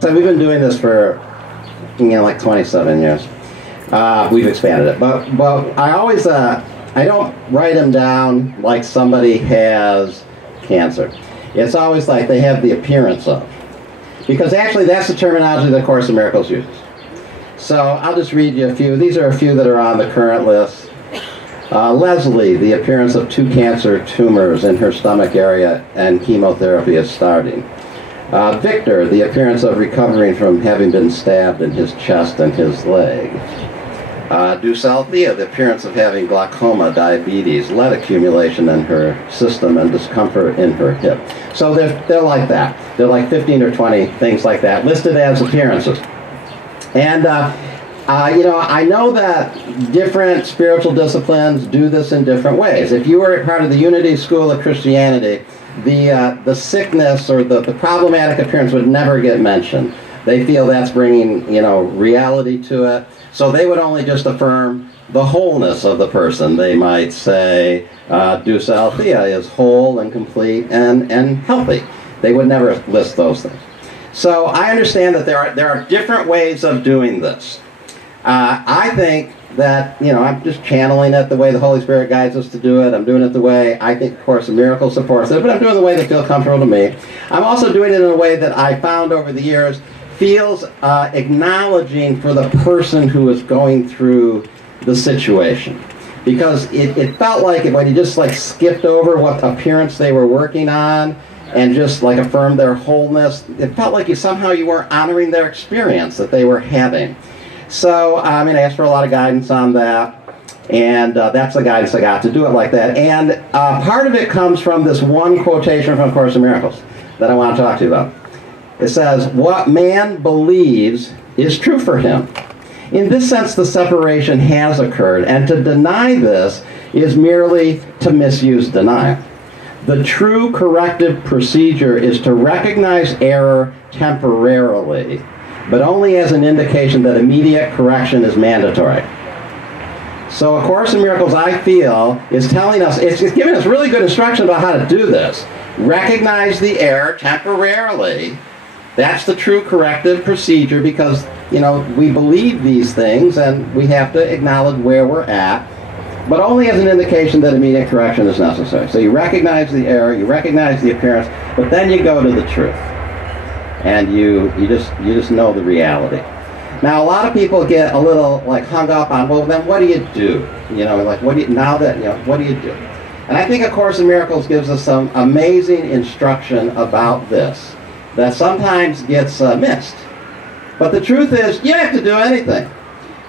So we've been doing this for, like 27 years. We've expanded it, but I always, I don't write them down like somebody has cancer. It's always like they have the appearance of. Because actually that's the terminology that Course in Miracles uses. So I'll just read you a few. These are a few that are on the current list. Leslie, the appearance of 2 cancer tumors in her stomach area and chemotherapy is starting. Victor, the appearance of recovering from having been stabbed in his chest and his leg. Dulcea, the appearance of having glaucoma, diabetes, lead accumulation in her system, and discomfort in her hip. So they're like that. They're like 15 or 20 things like that, listed as appearances. And you know, I know that different spiritual disciplines do this in different ways. If you were part of the Unity School of Christianity, the sickness or the problematic appearance would never get mentioned. They feel that's bringing, you know, reality to it. So they would only just affirm the wholeness of the person. They might say, Dulcea is whole and complete and healthy. They would never list those things. So I understand that there are different ways of doing this. I think that, you know, I'm just channeling it the way the Holy Spirit guides us to do it. I'm doing it the way I think Course in Miracles supports it, but I'm doing it the way that feels comfortable to me. I'm also doing it in a way that I found over the years feels acknowledging for the person who is going through the situation. Because it felt like when you just like skipped over what appearance they were working on and just like affirmed their wholeness, it felt like somehow you weren't honoring their experience that they were having. So, I mean, I asked for a lot of guidance on that, and that's the guidance I got to do it like that. And part of it comes from this one quotation from Course in Miracles that I want to talk to you about. It says, what man believes is true for him. In this sense, the separation has occurred, and to deny this is merely to misuse denial. The true corrective procedure is to recognize error temporarily, but only as an indication that immediate correction is mandatory. So A Course in Miracles, I feel, is telling us, it's giving us really good instruction about how to do this. Recognize the error temporarily. That's the true corrective procedure because, you know, we believe these things and we have to acknowledge where we're at, but only as an indication that immediate correction is necessary. So you recognize the error, you recognize the appearance, but then you go to the truth. And you just know the reality. Now a lot of people get a little like hung up on, well then what do you do? You know, like what do you, now that, you know, what do you do? And I think A Course in Miracles gives us some amazing instruction about this that sometimes gets missed. But the truth is, you don't have to do anything.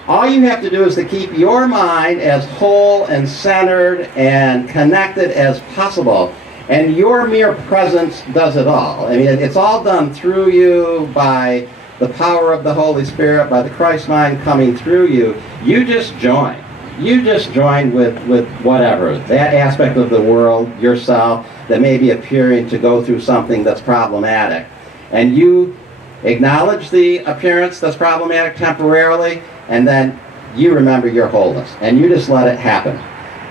All you have to do is to keep your mind as whole and centered and connected as possible. And your mere presence does it all. I mean, it's all done through you by the power of the Holy Spirit, by the Christ mind coming through you. You just join. You just join with whatever, that aspect of the world, yourself, that may be appearing to go through something that's problematic. And you acknowledge the appearance that's problematic temporarily, and then you remember your wholeness. And you just let it happen.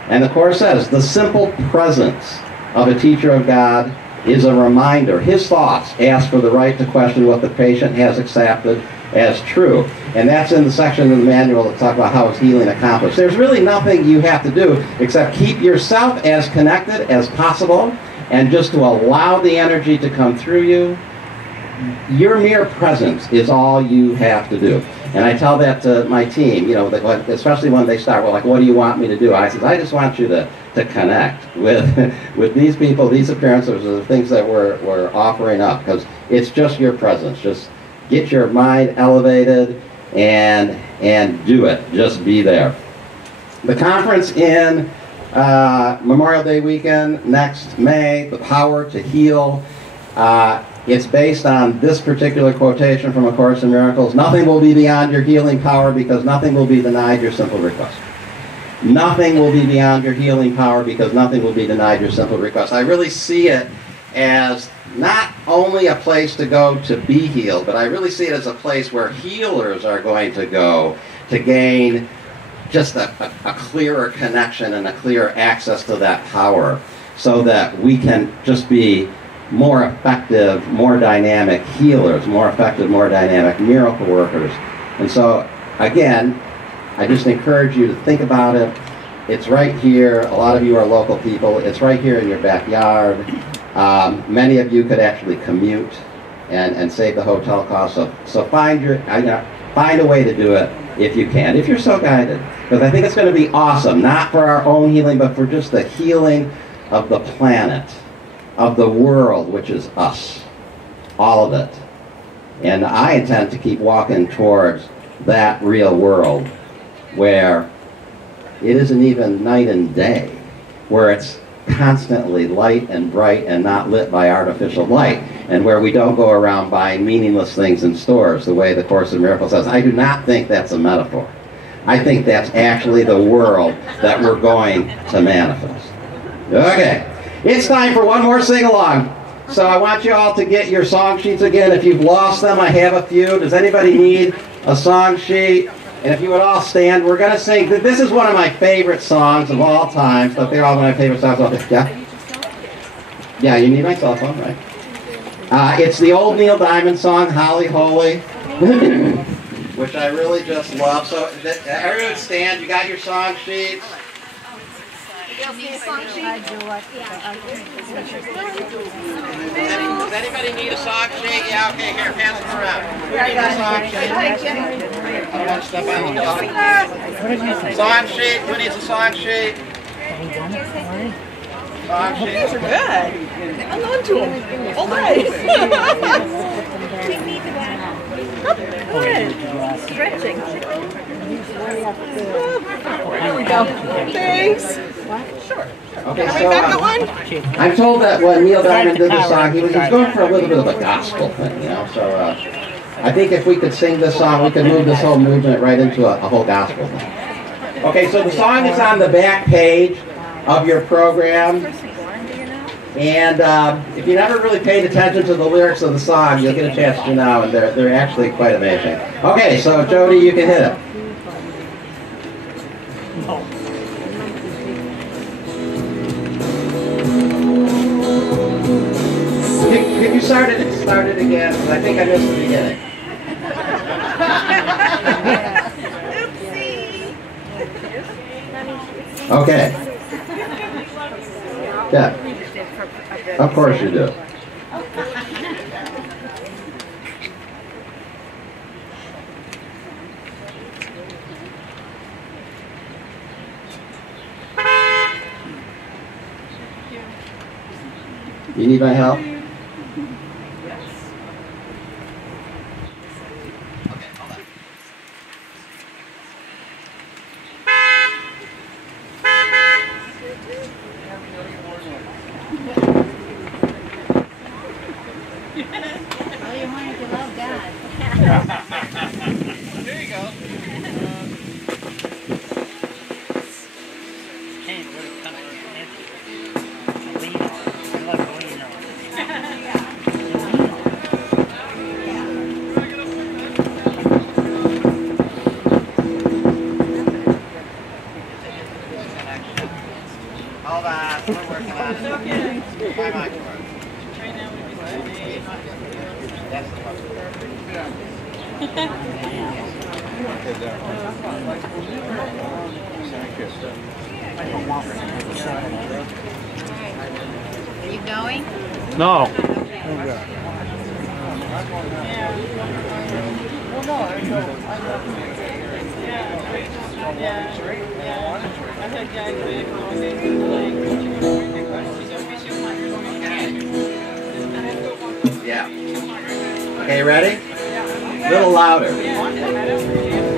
And the Course says, the simple presence of a teacher of God is a reminder. His thoughts ask for the right to question what the patient has accepted as true. And that's in the section of the manual that talks about how is healing accomplished. There's really nothing you have to do except keep yourself as connected as possible and just to allow the energy to come through you. Your mere presence is all you have to do. And I tell that to my team, you know, especially when they start, well, like, what do you want me to do? I said, I just want you to connect with these people, these appearances, the things that we're offering up, because it's just your presence. Just get your mind elevated and do it. Just be there. The conference in Memorial Day weekend next May, The Power to Heal, it's based on this particular quotation from A Course in Miracles. Nothing will be beyond your healing power because nothing will be denied your simple request. Nothing will be beyond your healing power because nothing will be denied your simple request. I really see it as not only a place to go to be healed, but I really see it as a place where healers are going to go to gain just a clearer connection and a clearer access to that power so that we can just be more effective, more dynamic healers, more effective, more dynamic miracle workers. And so, again, I just encourage you to think about it. It's right here. A lot of you are local people. It's right here in your backyard. Many of you could actually commute and save the hotel costs. So find a way to do it if you can, if you're so guided. Because I think it's going to be awesome, not for our own healing, but for just the healing of the planet, of the world, which is us, all of it. And I intend to keep walking towards that real world where it isn't even night and day, where it's constantly light and bright and not lit by artificial light, and where we don't go around buying meaningless things in stores the way the Course in Miracles says. I do not think that's a metaphor. I think that's actually the world that we're going to manifest. Okay, it's time for one more sing-along. So I want you all to get your song sheets again. If you've lost them, I have a few. Does anybody need a song sheet? And if you would all stand, we're going to sing. This is one of my favorite songs of all time. So they're all one of my favorite songs. Yeah? Yeah, you need my cell phone, right? It's the old Neil Diamond song, Holly Holy, which I really just love. So everyone stand. You got your song sheets. Does anybody need a song sheet? Yeah, okay, here, pass them around. Who needs a song sheet? I don't want to step on the dog. Song sheet, who needs a song sheet? Song sheet. These are good. Hang on to them all day. Good. Stretching. There we go. Thanks. Sure. Okay, so I'm told that when Neil Diamond did this song, he was going for a little bit of a gospel thing, you know. So I think if we could sing this song, we could move this whole movement right into a whole gospel thing. Okay, so the song is on the back page of your program. And if you never really paid attention to the lyrics of the song, you'll get a chance to now, and they're actually quite amazing. Okay, so Jody, you can hit it. Can you start it again? Because I think I missed the beginning. Okay. Yeah. Of course you do. You need my help? Are you going? No. Yeah. Okay, ready? A little louder.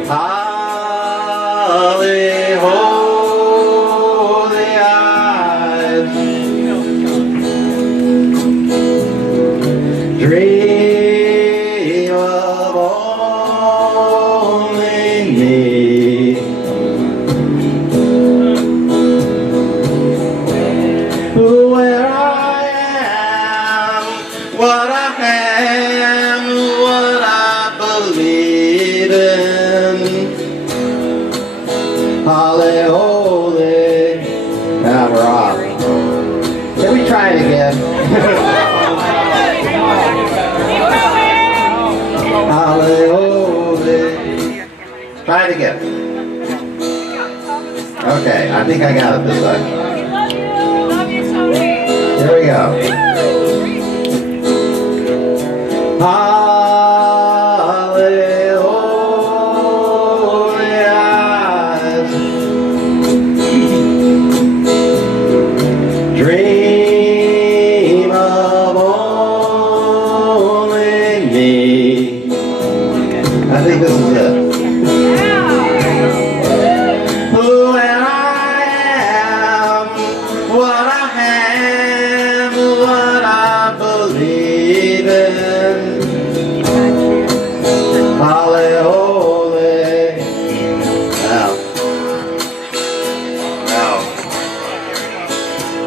Holly, holy eyes, dream of only me. Where I am, what I am, what I believe in. Holly, holy, now we're off. Can we try it again? Try it again. Okay, I think I got it this time. Love you, Tony. Here we go. Dream of only me. I think this is it. Who am I? What I am, what I believe in. Holly, holy. Now.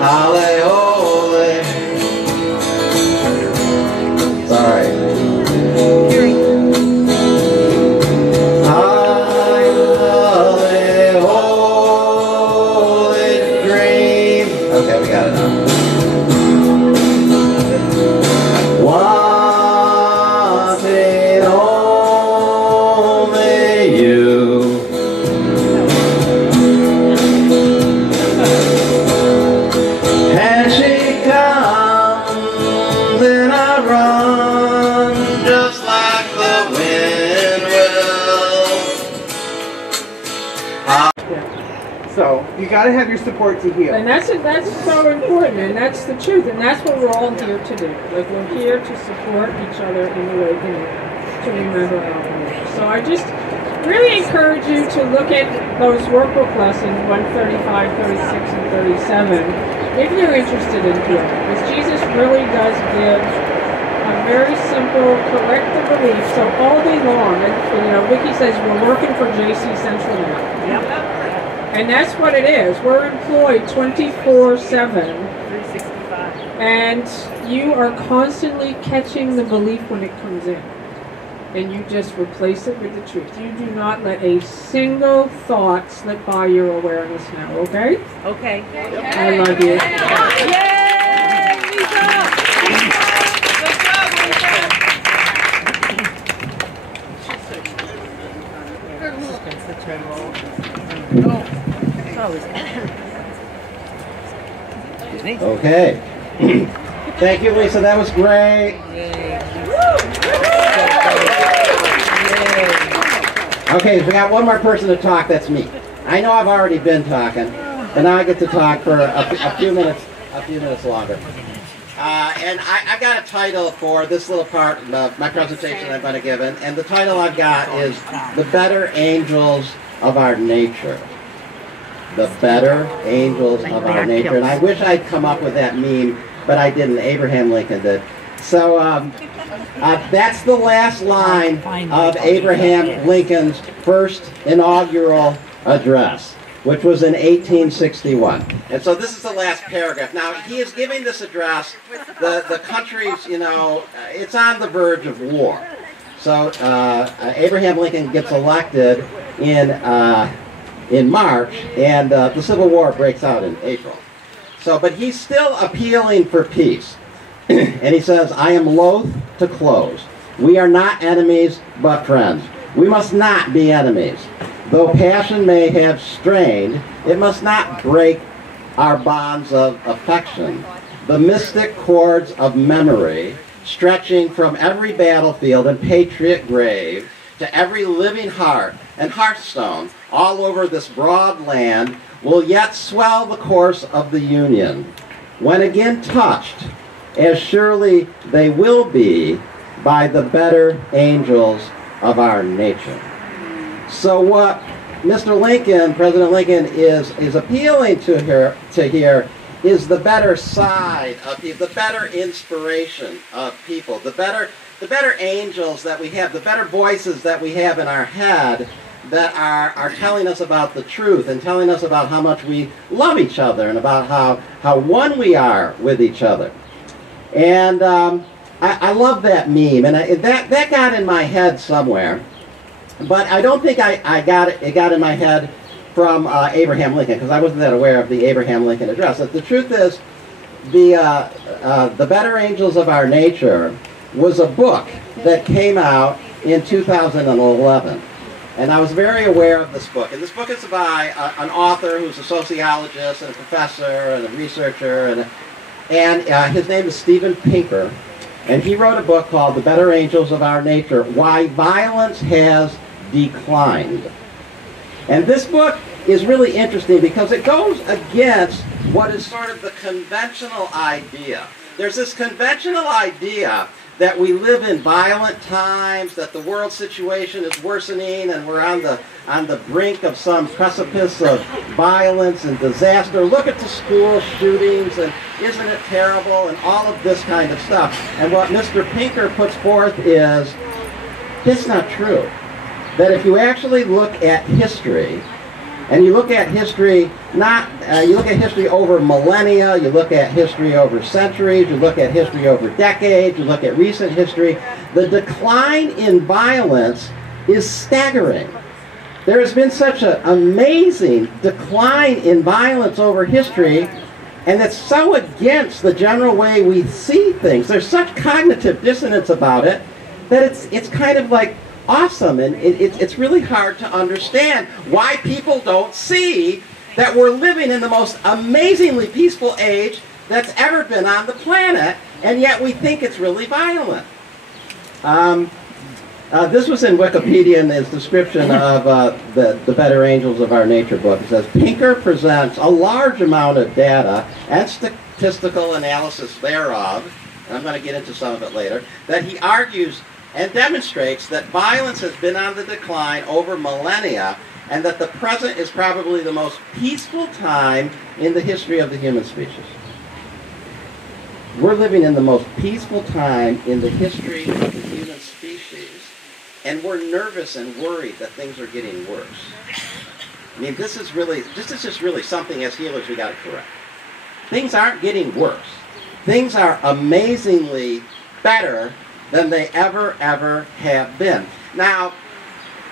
Holly, holy. Sorry. Holly, holy dream. Okay, we got it now. Wanting only you. And she comes and I run just like the wind will. So you got to have your support to heal. And that's so important, and that's the truth, and that's what we're all here to do. Like, we're here to support each other in the awakening, to remember our own. So I just really encourage you to look at those workbook lessons, 135, 36, and 37, if you're interested in healing. Because Jesus really does give a very simple, correct the belief. So all day long, and you know, Vicki says we're working for JC Central now. Yep. And that's what it is. We're employed 24/7. 365. And you are constantly catching the belief when it comes in. And you just replace it with the truth. You do not let a single thought slip by your awareness now, okay? Okay. I love you. Yay, Lisa! Good job, Lisa! Okay. Thank you, Lisa. That was great. Okay, we got one more person to talk. That's me. I know I've already been talking, but now I get to talk for a few minutes longer. And I've got a title for this little part of my presentation I'm going to give, and the title I've got is "The Better Angels of Our Nature." The better angels of our nature. And I wish I'd come up with that meme, but I didn't. Abraham Lincoln did. So that's the last line of Abraham Lincoln's first inaugural address, which was in 1861. And so this is the last paragraph. Now, he is giving this address. The country's, you know, it's on the verge of war. So Abraham Lincoln gets elected in March, and the Civil War breaks out in April. So, but he's still appealing for peace. And he says, "I am loath to close. We are not enemies, but friends. We must not be enemies. Though passion may have strained, it must not break our bonds of affection. The mystic cords of memory, stretching from every battlefield and patriot grave to every living heart and hearthstone all over this broad land, will yet swell the course of the Union. When again touched, as surely they will be by the better angels of our nature." So what Mr. Lincoln, President Lincoln, is appealing to here is the better side of people, the better inspiration of people, the better angels that we have, the better voices that we have in our head that are telling us about the truth and telling us about how much we love each other and about how one we are with each other. And I love that meme, and that got in my head somewhere, but I don't think it got in my head from Abraham Lincoln, because I wasn't that aware of the Abraham Lincoln address. But the truth is, the Better Angels of Our Nature was a book that came out in 2011. And I was very aware of this book. And this book is by an author who's a sociologist and a professor and a researcher. And his name is Steven Pinker. And he wrote a book called The Better Angels of Our Nature, Why Violence Has Declined. And this book is really interesting because it goes against what is sort of the conventional idea. There's this conventional idea that we live in violent times, that the world situation is worsening, and we're on the brink of some precipice of violence and disaster. Look at the school shootings, and isn't it terrible, and all of this kind of stuff. And what Mr. Pinker puts forth is, it's not true. That if you actually look at history, and you look at history you look at history over millennia, you look at history over centuries, you look at history over decades, you look at recent history, the decline in violence is staggering. There has been such an amazing decline in violence over history, and it's so against the general way we see things. There's such cognitive dissonance about it that it's kind of like awesome, and it's really hard to understand why people don't see that we're living in the most amazingly peaceful age that's ever been on the planet, and yet we think it's really violent. This was in Wikipedia in his description of the Better Angels of Our Nature book. It says, Pinker presents a large amount of data and statistical analysis thereof, and I'm going to get into some of it later, that he argues and demonstrates that violence has been on the decline over millennia, and that the present is probably the most peaceful time in the history of the human species. We're living in the most peaceful time in the history of the human species, and we're nervous and worried that things are getting worse. I mean, this is just really something as healers we got to correct. Things aren't getting worse. Things are amazingly better than they ever have been. Now,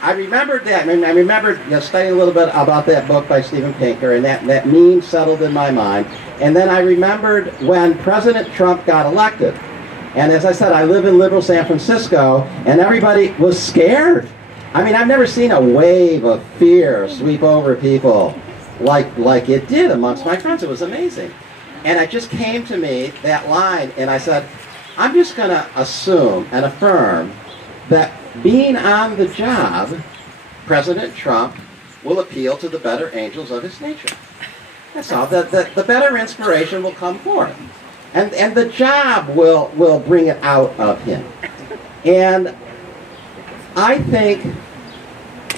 I remembered that. I remembered studying a little bit about that book by Steven Pinker, and that meme settled in my mind. And then I remembered when President Trump got elected. And as I said, I live in liberal San Francisco, and everybody was scared. I mean, I've never seen a wave of fear sweep over people like it did amongst my friends. It was amazing. And it just came to me, that line, and I said, I'm just going to assume and affirm that being on the job, President Trump will appeal to the better angels of his nature. That's all. The better inspiration will come forth. And the job will bring it out of him. And I think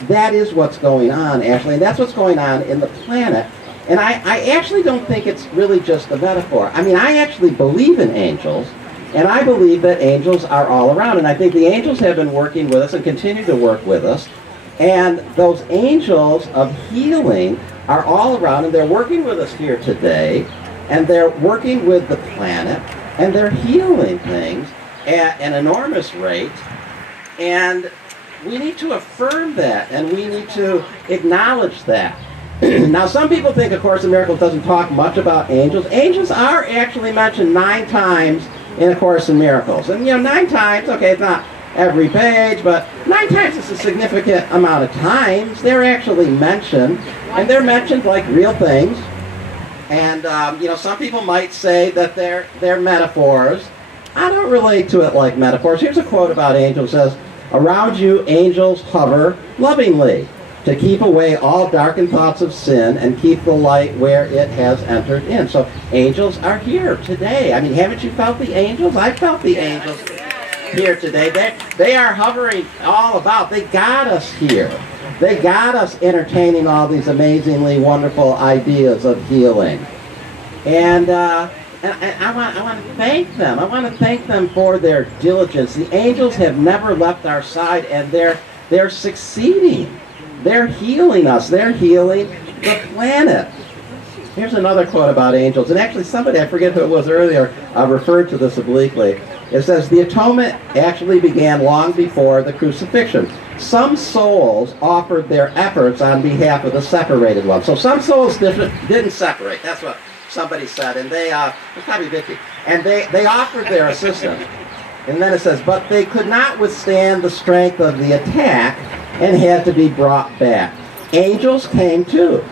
that is what's going on, Ashley, and that's what's going on in the planet. And I actually don't think it's really just a metaphor. I mean, I actually believe in angels, and I believe that angels are all around. And I think the angels have been working with us and continue to work with us. And those angels of healing are all around, and they're working with us here today. And they're working with the planet, and they're healing things at an enormous rate. And we need to affirm that, and we need to acknowledge that. Now, some people think A Course in Miracles doesn't talk much about angels. Angels are actually mentioned 9 times in A Course in Miracles. And, 9 times, okay, it's not every page, but 9 times is a significant amount of times. They're actually mentioned, and they're mentioned like real things. And, some people might say that they're metaphors. I don't relate to it like metaphors. Here's a quote about angels. It says, "Around you angels hover lovingly to keep away all darkened thoughts of sin and keep the light where it has entered in." So angels are here today. I mean, haven't you felt the angels? I felt the angels here today. They are hovering all about. They got us here. They got us entertaining all these amazingly wonderful ideas of healing. And I want to thank them. I want to thank them for their diligence. The angels have never left our side, and they're succeeding. They're healing us. They're healing the planet. Here's another quote about angels. And actually somebody, I forget who it was earlier, referred to this obliquely. It says, the atonement actually began long before the crucifixion. Some souls offered their efforts on behalf of the separated ones. So some souls didn't separate. That's what somebody said. And they, it's probably VICKI. And they offered their assistance. And then it says, but they could not withstand the strength of the attack, and had to be brought back. Angels came too,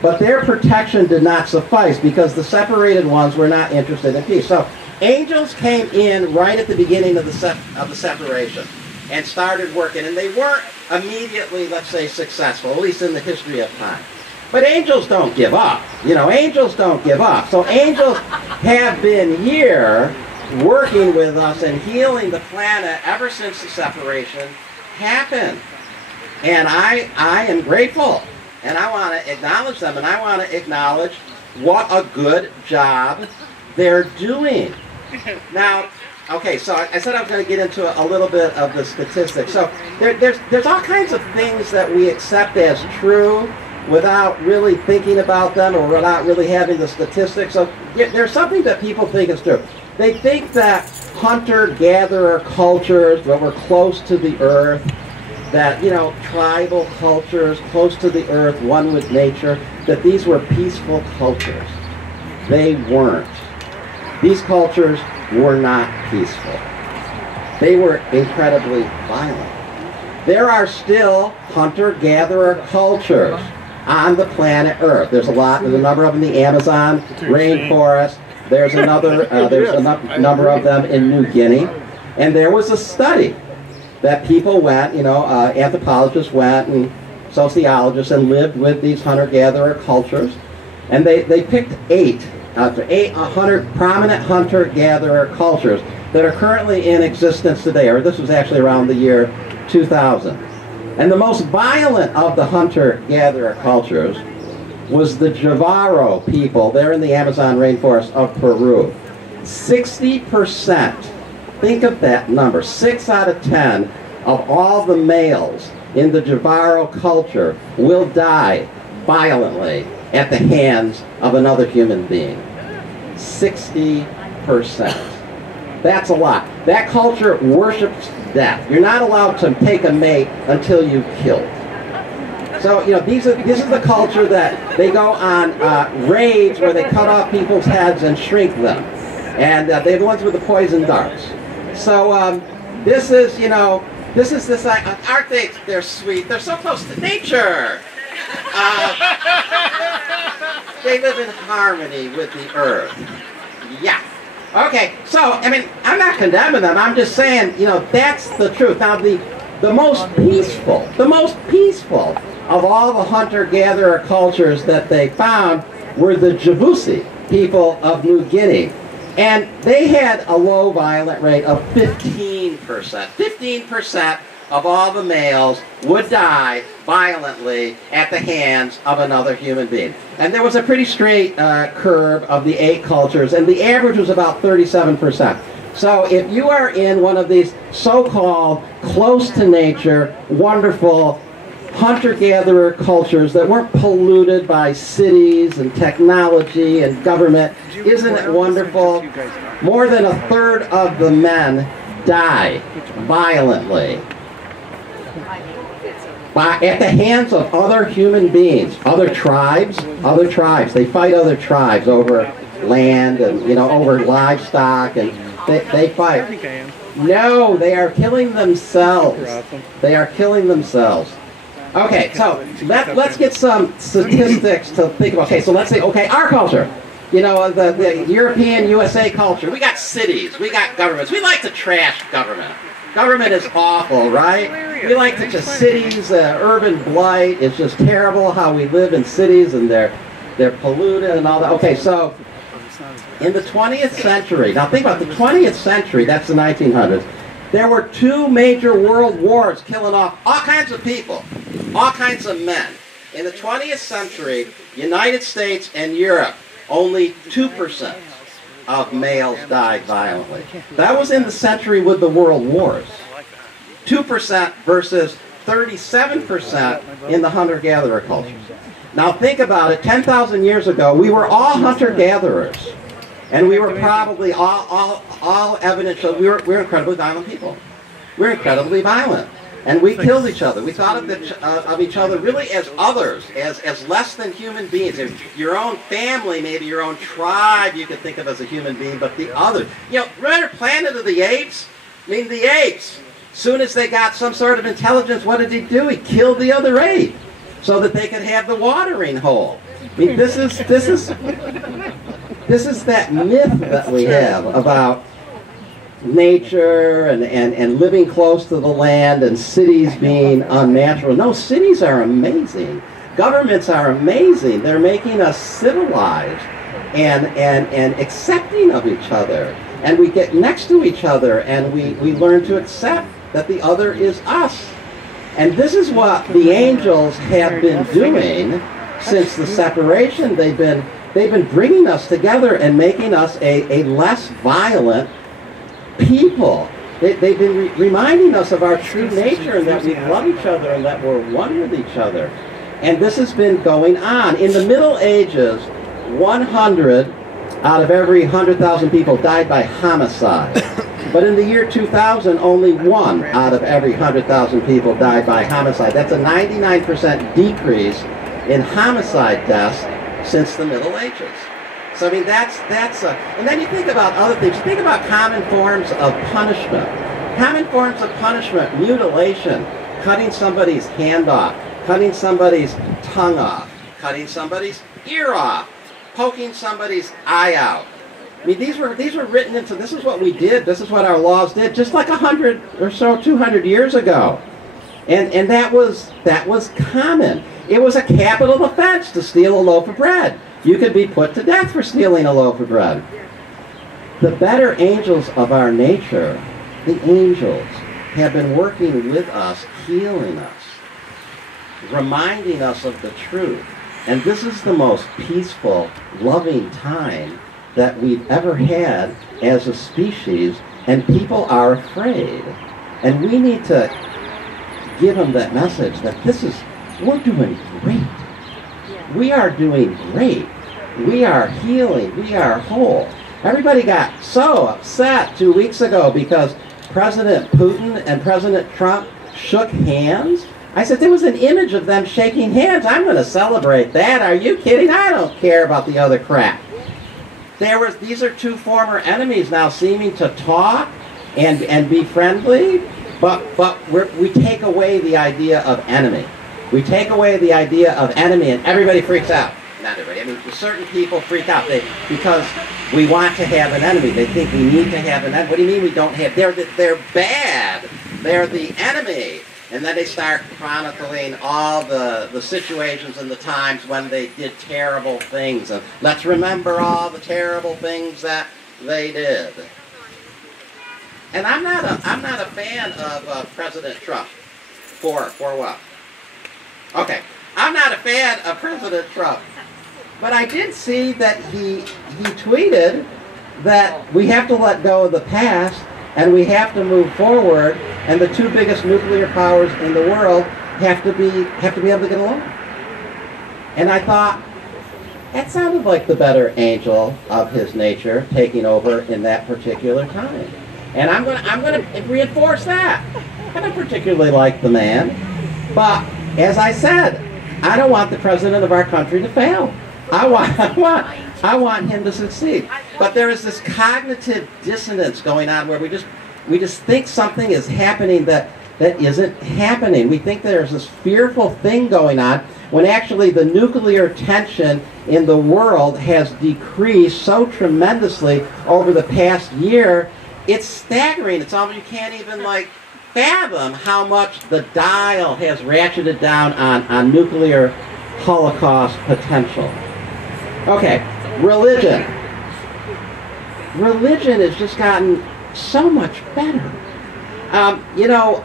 but their protection did not suffice because the separated ones were not interested in peace. So angels came in right at the beginning of the separation and started working, and they weren't immediately, let's say, successful, at least in the history of time. But angels don't give up. You know, angels don't give up. So angels have been here working with us and healing the planet ever since the separation happened. And I am grateful. And I want to acknowledge them, and I want to acknowledge what a good job they're doing. Now, okay, so I said I was going to get into a little bit of the statistics. So there's all kinds of things that we accept as true without really thinking about them or without really having the statistics. So there's something that people think is true. They think that hunter-gatherer cultures that were close to the earth, that, you know, tribal cultures close to the earth, one with nature, that these were peaceful cultures. They weren't. These cultures were not peaceful. They were incredibly violent. There are still hunter-gatherer cultures on the planet Earth. There's a number of them in the Amazon rainforest. There's a number of them in New Guinea. And there was a study that people went, you know, anthropologists went and sociologists and lived with these hunter-gatherer cultures. And they picked eight prominent hunter-gatherer cultures that are currently in existence today, or this was actually around the year 2000. And the most violent of the hunter-gatherer cultures was the Javaro people. They're in the Amazon rainforest of Peru. 60%, think of that number, 6 out of 10 of all the males in the Javaro culture will die violently at the hands of another human being. 60%. That's a lot. That culture worships death. You're not allowed to take a mate until you've killed. So, you know, this is the culture that they go on raids where they cut off people's heads and shrink them. And they're the ones with the poison darts. So this is, you know, this, aren't they, they're sweet. They're so close to nature. They live in harmony with the earth. Yeah. Okay, so, I mean, I'm not condemning them. I'm just saying, you know, that's the truth. Now, the most peaceful of all the hunter-gatherer cultures that they found were the Javusi people of New Guinea. And they had a low violent rate of 15%. 15% of all the males would die violently at the hands of another human being. And there was a pretty straight curve of the 8 cultures, and the average was about 37%. So if you are in one of these so-called close to nature, wonderful hunter-gatherer cultures that weren't polluted by cities and technology and government, isn't it wonderful? More than a third of the men die violently at the hands of other human beings, other tribes. They fight other tribes over land and, you know, over livestock, and they fight. No, they are killing themselves. They are killing themselves. Okay, so let's get some statistics to think about. Okay, so let's say, okay, our culture. You know, the European USA culture. We got cities, we got governments. We like to trash government. Government is awful, right? We like to just cities, urban blight. It's just terrible how we live in cities, and they're polluted and all that. Okay, so in the 20th century, now think about the 20th century, that's the 1900s, there were 2 major world wars killing off all kinds of people, all kinds of men. In the 20th century, United States and Europe, only 2% of males died violently. That was in the century with the world wars. 2% versus 37% in the hunter-gatherer cultures. Now think about it, 10,000 years ago, we were all hunter-gatherers. And we were probably all evidence of we're incredibly violent people. We're incredibly violent. And we killed each other. We thought of each other really as others, as less than human beings. If your own family, maybe your own tribe, you could think of as a human being, but the others. You know, remember Planet of the Apes? I mean, the apes. Soon as they got some sort of intelligence, what did he do? He killed the other 8 so that they could have the watering hole. I mean, this is that myth that we have about nature and living close to the land and cities being unnatural. No, cities are amazing. Governments are amazing. They're making us civilized and accepting of each other. And we get next to each other and we learn to accept that the other is us. And this is what the angels have been doing since the separation. They've been bringing us together and making us a less violent people. They've been reminding us of our true nature and that we love each other and that we're one with each other. And this has been going on. In the Middle Ages, 100 out of every 100,000 people died by homicide. But in the year 2000, only 1 out of every 100,000 people died by homicide. That's a 99% decrease in homicide deaths since the Middle Ages. So I mean, and then you think about other things. You think about common forms of punishment. Common forms of punishment: mutilation, cutting somebody's hand off, cutting somebody's tongue off, cutting somebody's ear off, poking somebody's eye out. I mean, these were written into. This is what we did. This is what our laws did, just like 100 or so, 200 years ago, and that was common. It was a capital offense to steal a loaf of bread. You could be put to death for stealing a loaf of bread. The better angels of our nature, the angels, have been working with us, healing us, reminding us of the truth. And this is the most peaceful, loving time that we've ever had as a species, and people are afraid. And we need to give them that message that we're doing great. We are doing great. We are healing. We are whole. Everybody got so upset 2 weeks ago because President Putin and President Trump shook hands. I said, there was an image of them shaking hands. I'm going to celebrate that. Are you kidding? I don't care about the other crap. These are 2 former enemies now seeming to talk and be friendly, but we take away the idea of enemy. We take away the idea of enemy and everybody freaks out. Not everybody. I mean, certain people freak out because we want to have an enemy. They think we need to have an enemy. What do you mean we don't have? They're bad. They're the enemy. And then they start chronicling all the situations and the times when they did terrible things. And let's remember all the terrible things that they did. And I'm not a fan of President Trump. For what? Okay, I'm not a fan of President Trump, but I did see that he tweeted that we have to let go of the past and we have to move forward, and the 2 biggest nuclear powers in the world have to be able to get along. And I thought that sounded like the better angel of his nature taking over in that particular time. And I'm going to reinforce that. I don't particularly like the man, but as I said, I don't want the president of our country to fail. I want him to succeed. But there is this cognitive dissonance going on where we just think something is happening that isn't happening. We think there's this fearful thing going on when actually the nuclear tension in the world has decreased so tremendously over the past year. It's staggering. It's almost, you can't even fathom how much the dial has ratcheted down on nuclear holocaust potential. Okay, religion. Religion has just gotten so much better. You know,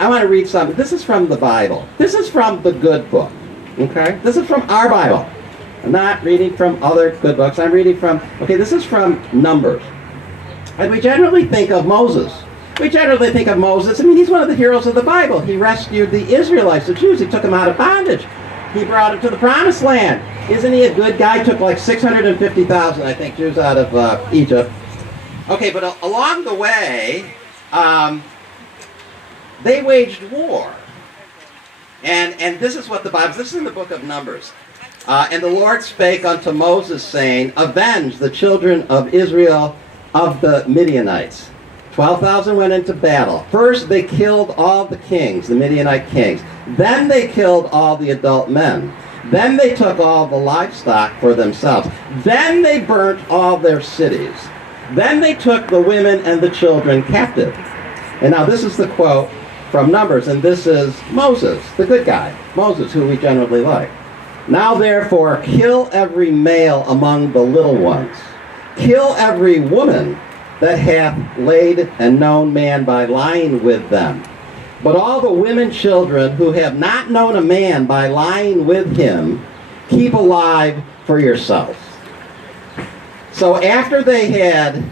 I want to read something. This is from the Bible. This is from the good book. Okay? This is from our Bible. I'm not reading from other good books. I'm reading from, this is from Numbers. And we generally think of Moses. We generally think of Moses. I mean, he's one of the heroes of the Bible. He rescued the Israelites, the Jews. He took them out of bondage. He brought them to the Promised Land. Isn't he a good guy? Took like 650,000, I think, Jews out of Egypt. Okay, but along the way, they waged war. And this is what the Bible, this is in the book of Numbers. And the Lord spake unto Moses, saying, avenge the children of Israel of the Midianites. 12,000 went into battle. First, they killed all the kings, the Midianite kings. Then they killed all the adult men. Then they took all the livestock for themselves. Then they burnt all their cities. Then they took the women and the children captive. And now this is the quote from Numbers, and this is Moses, the good guy. Moses, who we generally like. Now therefore, kill every male among the little ones. Kill every woman that hath laid and known man by lying with them. But all the women children who have not known a man by lying with him, keep alive for yourselves. So after they had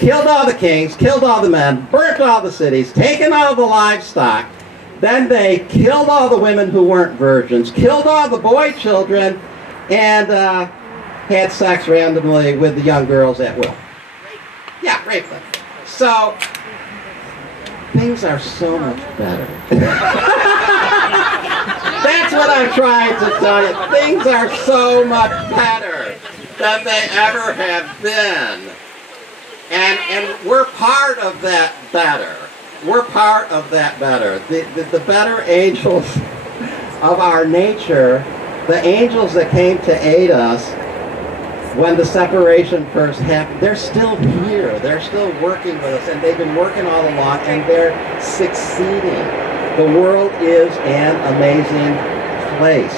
killed all the kings, killed all the men, burnt all the cities, taken all the livestock, then they killed all the women who weren't virgins, killed all the boy children, and had sex randomly with the young girls at will. Yeah, rape them. So things are so much better. That's what I'm trying to tell you. Things are so much better than they ever have been. And we're part of that better. We're part of that better. The better angels of our nature, the angels that came to aid us when the separation first happened, they're still here. They're still working with us, and they've been working all along, and they're succeeding. The world is an amazing place.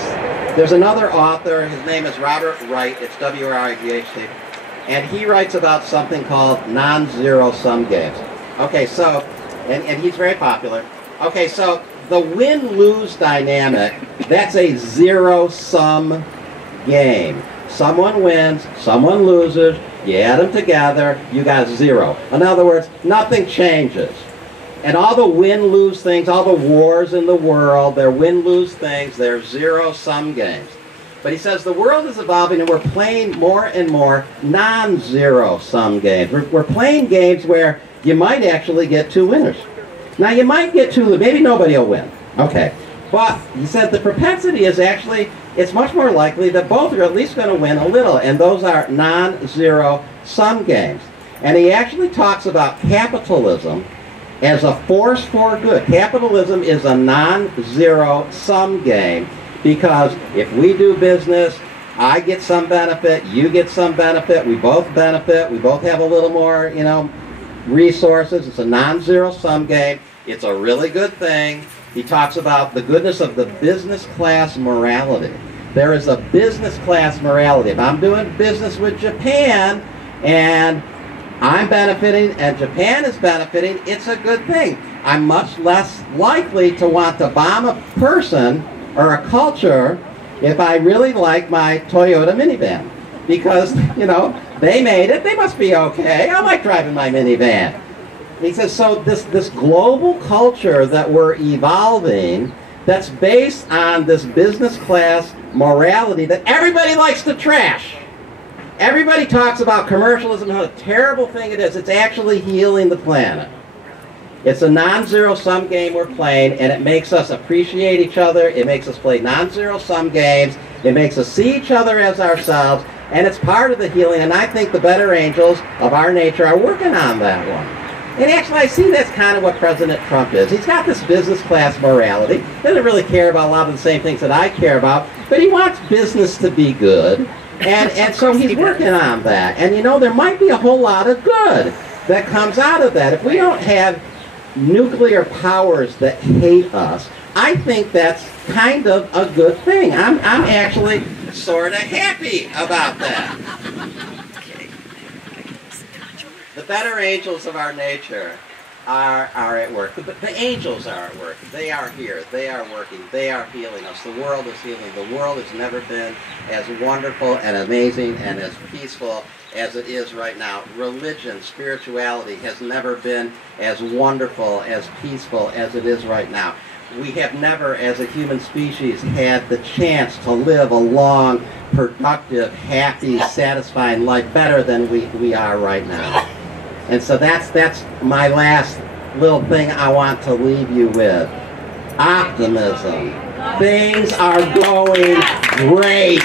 There's another author, his name is Robert Wright, it's W-R-I-G-H-T, and he writes about something called non-zero sum games. Okay, so, and he's very popular. Okay, so the win-lose dynamic, that's a zero-sum game. Someone wins, someone loses, you add them together, you got zero. In other words, nothing changes. And all the win-lose things, all the wars in the world, they're win-lose things, they're zero-sum games. But he says the world is evolving and we're playing more and more non-zero-sum games. We're playing games where you might actually get two winners. Now you might get two, maybe nobody will win. Okay. But he said the propensity is actually, it's much more likely that both are at least going to win a little, and those are non-zero sum games. And he actually talks about capitalism as a force for good. Capitalism is a non-zero sum game because if we do business, I get some benefit, you get some benefit, we both benefit, we both have a little more, you know, resources. It's a non-zero sum game. It's a really good thing. He talks about the goodness of the business class morality. There is a business class morality. If I'm doing business with Japan and I'm benefiting and Japan is benefiting, it's a good thing. I'm much less likely to want to bomb a person or a culture if I really like my Toyota minivan. Because, you know, they made it, they must be okay. I like driving my minivan. He says, so this global culture that we're evolving, that's based on this business class morality that everybody likes to trash. Everybody talks about commercialism and how a terrible thing it is. It's actually healing the planet. It's a non-zero sum game we're playing, and it makes us appreciate each other. It makes us play non-zero sum games. It makes us see each other as ourselves, and it's part of the healing, and I think the better angels of our nature are working on that one. And actually, I see that's kind of what President Trump is. He's got this business class morality. Doesn't really care about a lot of the same things that I care about, but he wants business to be good. And so he's working on that. And you know, there might be a whole lot of good that comes out of that. If we don't have nuclear powers that hate us, I think that's kind of a good thing. I'm actually sort of happy about that. The better angels of our nature are at work. The angels are at work. They are here. They are working. They are healing us. The world is healing. The world has never been as wonderful and amazing and as peaceful as it is right now. Religion, spirituality has never been as wonderful, as peaceful as it is right now. We have never, as a human species, had the chance to live a long, productive, happy, satisfying life better than we are right now. And so that's my last little thing I want to leave you with. Optimism. Things are going great.